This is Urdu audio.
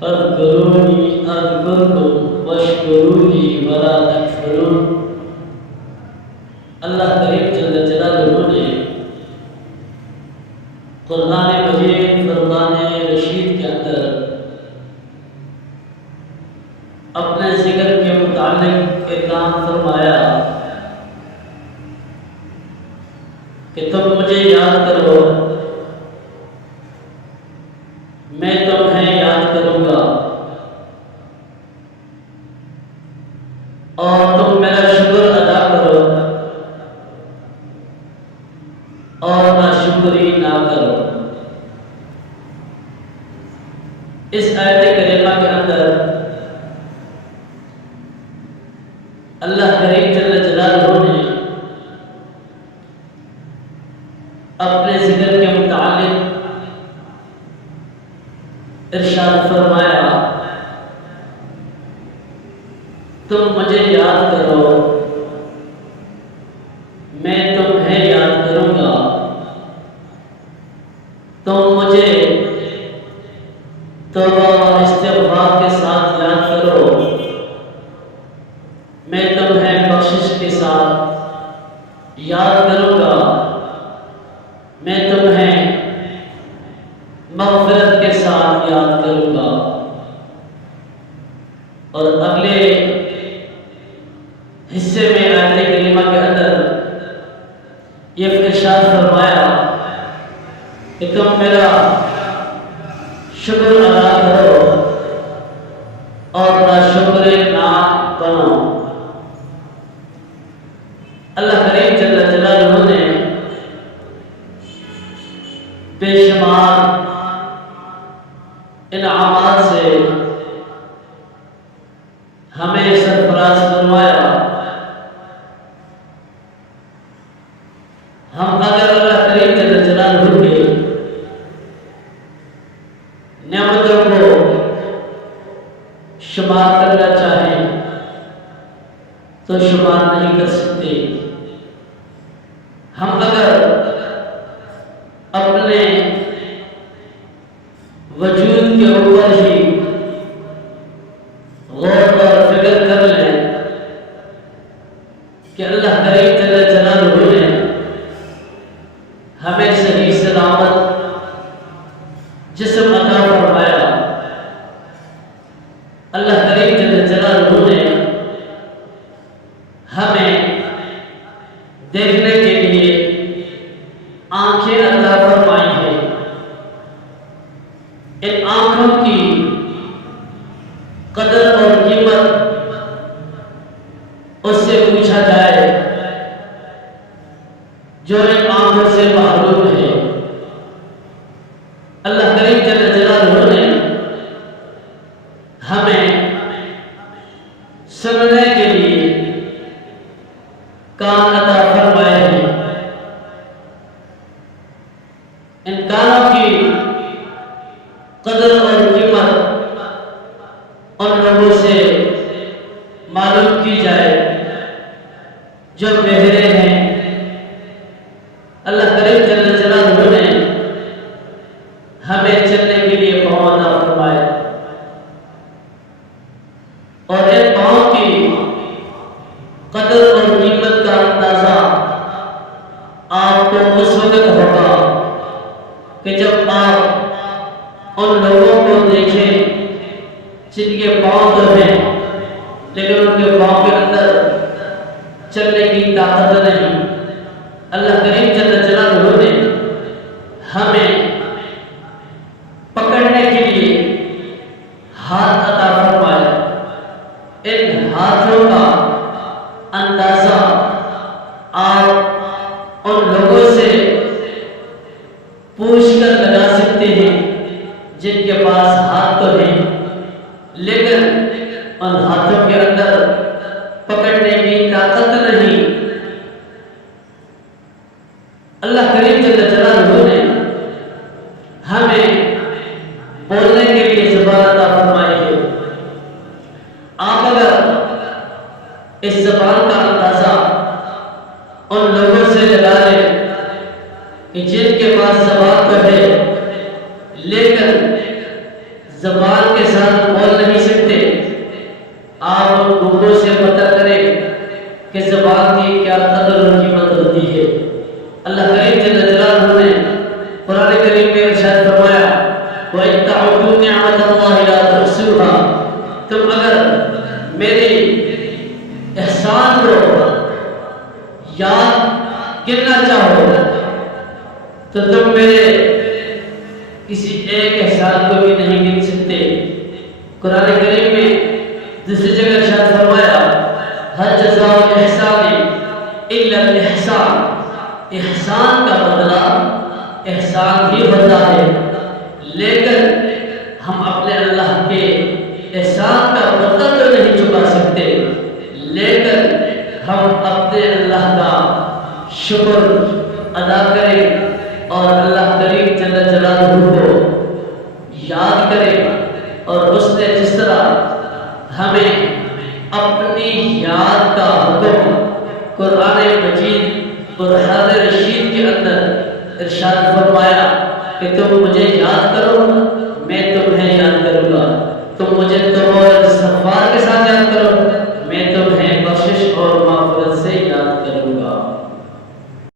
فاذكروني اذکرکم واشکروا لی ولا تکفرون۔ اللہ کریم جل جلالہ نے قرآن مجید فرقان رشید کے اندر اپنے ذکر کے متعلق اعلان فرمایا کہ تم مجھے یاد کرو، میں تمہیں یاد کروں گا، اور تم میرا شکر ادا کرو اور ناشکری نہ کرو۔ اس آیت کریمہ کے اندر اللہ کریم جل جلالہ نے اپنے ذکر کے متعلق ارشاد فرمایا تم مجھے یاد کرو، میں تمہیں یاد کروں گا، تم مجھے توبہ و استغفار کے ساتھ یاد کرو، میں تمہیں بخشش کے ساتھ یاد کروں گا، میں تمہیں مغفرت کے ساتھ یاد کروں گا۔ اور اگلے حصے میں آیت کریمہ کے اندر یہ ارشاد فرمایا کہ تم میرا شکر ادا کرو اور ناشکر نہ بنو۔ اللہ کریم جل جلالہ نے بے شمار انعامات سے ہمیں سرفراز فرمایا۔ ہم اگر اللہ کریم جل جلالہ کے نعمتوں کو شمار کرنا چاہیں تو شمار نہیں کر سکتے۔ ہم اگر اپنے وجود کے اوپر ہی غور اور فکر کر لیں کہ اللہ کریم جل جلالہ نے ہمیں صحیح سلامت جسم عطا فرمایا، اللہ کریم جل جلالہ نے ہمیں دیکھنے کے لیے آنکھیں عطا فرمائی ہیں۔ ان آنکھوں کی قدر اور قیمت اس سے پوچھا جائے جو ان آنکھوں سے محروم ہے۔ اللہ کریم جل جلالہ نے ہمیں سننے کے لیے کان عطا فرمائے ہیں۔ ان کانوں کی قدر اور قیمت ان لوگوں سے معلوم کی جائے جو بہرے ہیں۔ اللہ کریم جل جلالہ نے ہمیں چلنے کے لیے پاؤں عطا فرمائے، اور ان پاؤں کی قدر اور قیمت کا اندازہ آپ کو اس وقت ہوگا کہ جب آپ ان لوگوں کو دیکھیں جن کے پاؤں تو ہیں لیکن ان کے پاؤں کے اندر چلنے کی طاقت نہیں۔ اللہ کریم جل جلالہ نے ہمیں پکڑنے کے لیے ہاتھ عطا فرمایا۔ ان ہاتھوں کا اندازہ آپ ان لوگوں سے پوچھ کر لگا سکتے ہیں جن کے پاس ہاتھ تو ہیں لیکن ان ہاتھوں کے اندر پکڑنے کی طاقت نہیں۔ اللہ کریم جل جلالہ نے ہمیں بولنے کے لیے زبان عطا فرمائی ہے۔ آپ اگر اس زبان کا اندازہ ان لوگوں سے لگا لیں کہ جن کے پاس زبان تو ہے لیکن زبان زبان کے ساتھ بول نہیں سکتے، آپ گفتگو سے پتہ کریں کہ زبان کی کیا قدر اور قیمت ہوتی ہے۔ اللہ کریم جل جلالہ نے قرآن کریم میں ارشاد فرمایا وَإِن تَعُدُّوا نِعْمَتَ اللَّهِ لَا تُحْصُوهَا، تم اگر میری احسان کو یاد گننا چاہو تو تم میرے کسی ایک احسان کو بھی نہیں گن سکتے۔ قرآن کریم میں دوسری جگہ ارشاد فرمایا ہر جزاء الاحسان الا الاحسان، احسان کا بدلہ احسان ہی ہوتا ہے، لیکن ہم اپنے اللہ کے احسان کا بدلہ تو نہیں چکا سکتے، لیکن ہم اپنے اللہ کا شکر ادا کریں اور اللہ کریم جل جلالہ کو یاد کریں، اور اس نے جس طرح ہمیں اپنی یاد کا حکم قرآن مجید قرآن رشید کے اندر ارشاد فرمایا کہ تم مجھے